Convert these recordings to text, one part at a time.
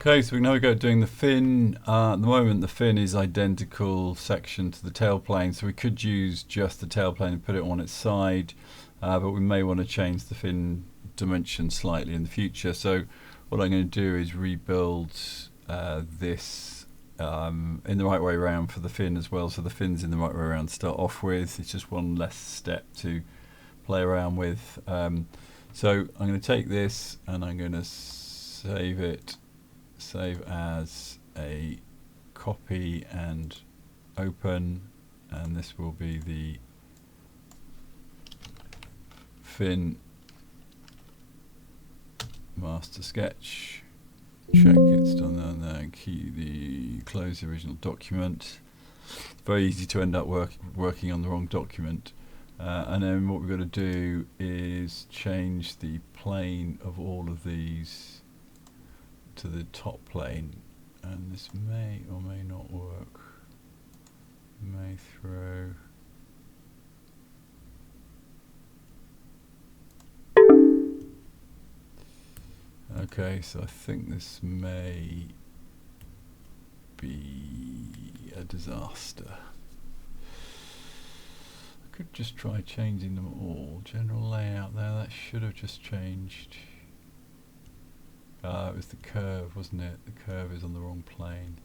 Okay, so now we go doing the fin. At the moment the fin is identical section to the tailplane, so we could use just the tailplane and put it on its side, but we may want to change the fin dimension slightly in the future. So what I'm going to do is rebuild this in the right way around for the fin as well, so the fin's in the right way around to start off with. It's just one less step to play around with. So I'm going to take this and I'm going to save as a copy and open, and this will be the fin master sketch. Check it's done down there, close the original document. Very easy to end up working on the wrong document. And then what we've got to do is change the plane of all of these to the top plane, and this may or may not work. May throw. Okay, so I think this may be a disaster. I could just try changing them all. General layout there, that should have just changed. It was the curve, wasn't it? The curve is on the wrong plane.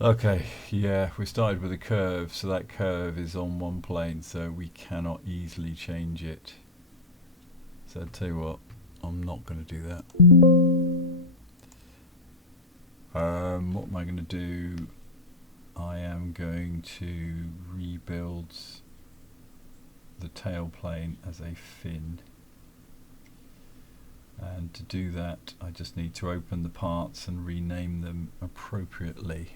Okay, yeah, we started with a curve, so that curve is on one plane, so we cannot easily change it. So I'll tell you what, I'm not going to do that. What am I going to do? I am going to rebuild the tail plane as a fin, and to do that I just need to open the parts and rename them appropriately.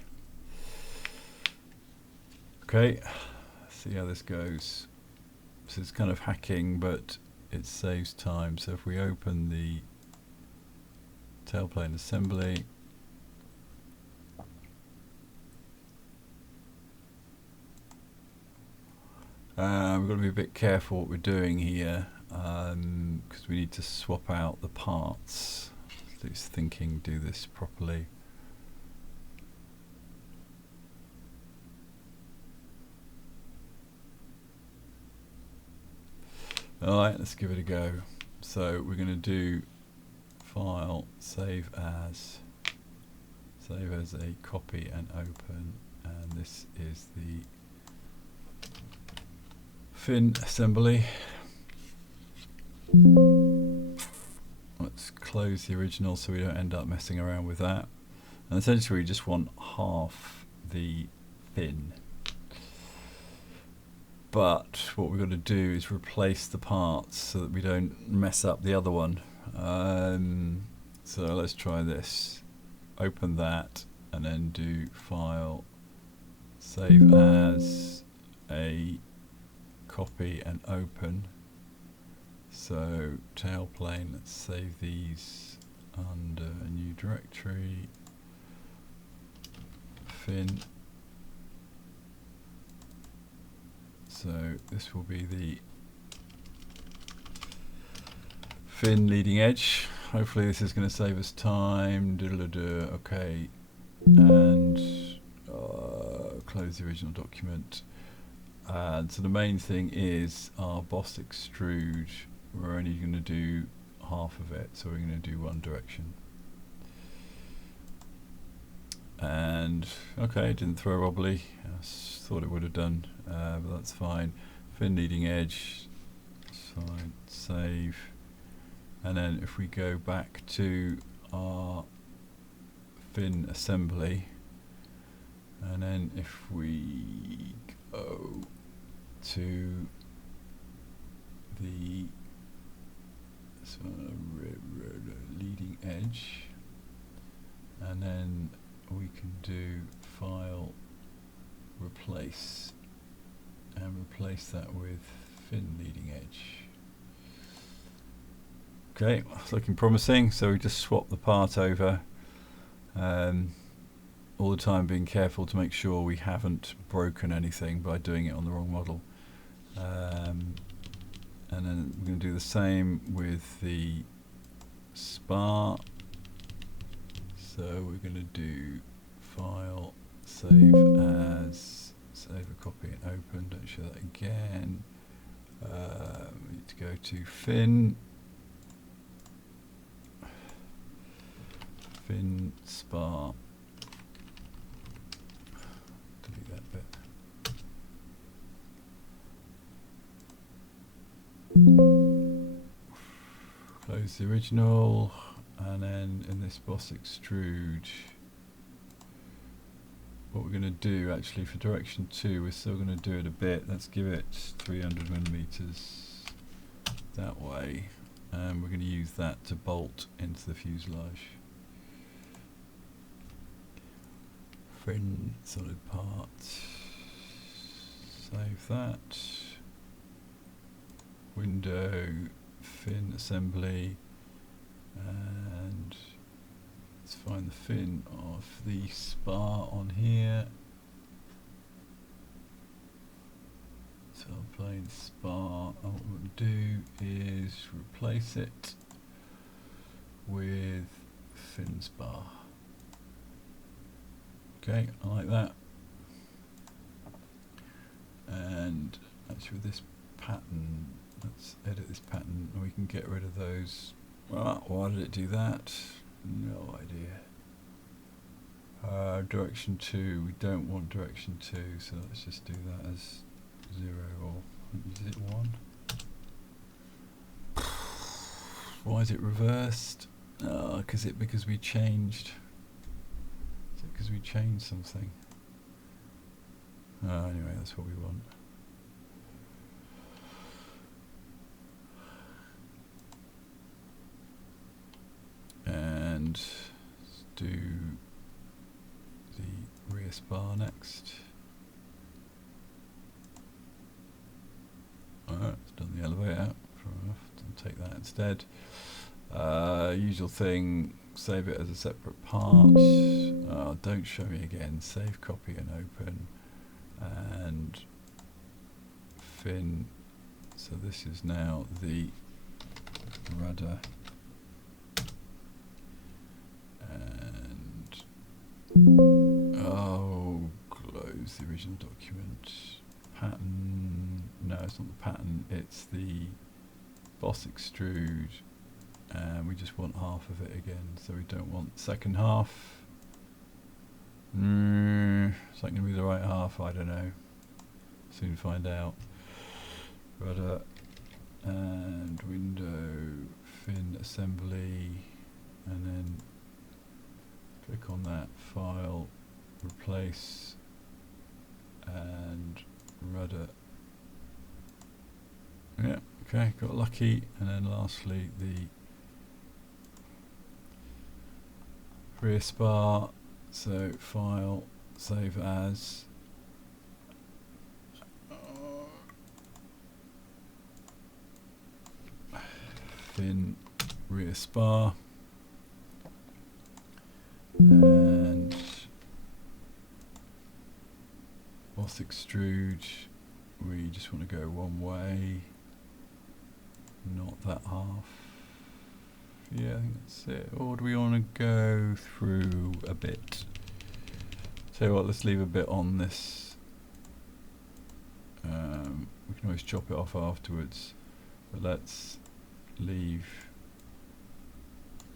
Okay, see how this goes. This is kind of hacking, but it saves time. So if we open the tailplane assembly, we've got to be a bit careful what we're doing here, because we need to swap out the parts. Let's do this properly. Alright, let's give it a go. So we're going to do File, Save as a copy and open, and this is the fin assembly. Let's close the original so we don't end up messing around with that. And essentially we just want half the fin. But what we've got to do is replace the parts so that we don't mess up the other one. So let's try this. Open that and then do File, Save as a copy and open. So tailplane, let's save these under a new directory. Fin. So this will be the fin leading edge. Hopefully this is going to save us time. Okay, and close the original document. And so the main thing is our boss extrude. We're only going to do half of it, so we're going to do one direction. And okay, it didn't throw wobbly. I thought it would have done, but that's fine. Fin leading edge, side, save, and then if we go back to our fin assembly, and then if we go to the leading edge, and then we can do File, Replace, and replace that with fin leading edge. Okay, it's looking promising. So we just swap the part over, all the time being careful to make sure we haven't broken anything by doing it on the wrong model. And then we're going to do the same with the spar. So we're going to do file, save as, save a copy and open. Don't show that again. We need to go to fin spar. Delete that bit. Close the original, and then in this boss extrude, what we're going to do actually for direction 2, we're still going to do it a bit. Let's give it 300 millimeters that way, and we're going to use that to bolt into the fuselage. Fin solid part, save that. Window, fin assembly, and let's find the fin of the spar on here. So plane spar, and what we'll do is replace it with fin spar. Okay, I like that. And actually with this pattern, let's edit this pattern and we can get rid of those. Why did it do that? No idea. Direction 2, we don't want direction 2, so let's just do that as 0, or is it 1? Why is it reversed? Because we changed. Is it because we changed something? Anyway, that's what we want. And let's do the rear spar next. Alright, it's done the elevator. Fair enough, I'll take that instead. Usual thing, save it as a separate part. Don't show me again. Save, copy and open. And fin. So this is now the rudder. And close the original document. Pattern, no, it's not the pattern, it's the boss extrude, and we just want half of it again, so we don't want the second half. Is that going to be the right half? I don't know. Soon find out. Rudder and window, fin assembly, and then click on that, file, replace, and rudder. Yeah, okay, got lucky. And then lastly the rear spar, so file, save as, fin rear spar, and boss extrude, we just want to go one way, not that half. Yeah, I think that's it. Or do we want to go through a bit? Tell you what, let's leave a bit on this. We can always chop it off afterwards, but let's leave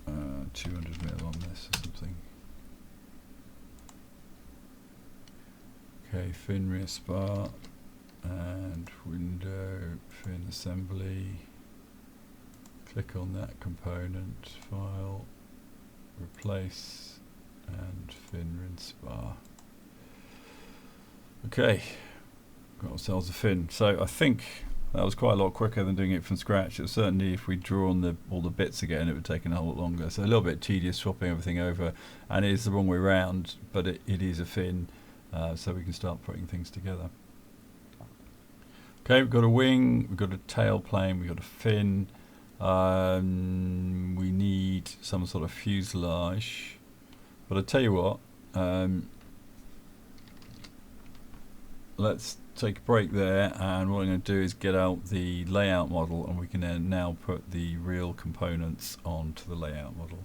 200 mil on this or something. Okay, fin rear spar and window, fin assembly. Click on that component, file, replace, and fin rear spar. Okay, got ourselves a fin. So I think that was quite a lot quicker than doing it from scratch. It was certainly, if we draw on all the bits again, it would take a whole lot longer. So a little bit tedious swapping everything over, and it is the wrong way round, but it is a fin, so we can start putting things together. Okay, we've got a wing, we've got a tail plane, we've got a fin. We need some sort of fuselage, but I tell you what, let's take a break there, and what I'm going to do is get out the layout model, and we can now put the real components onto the layout model.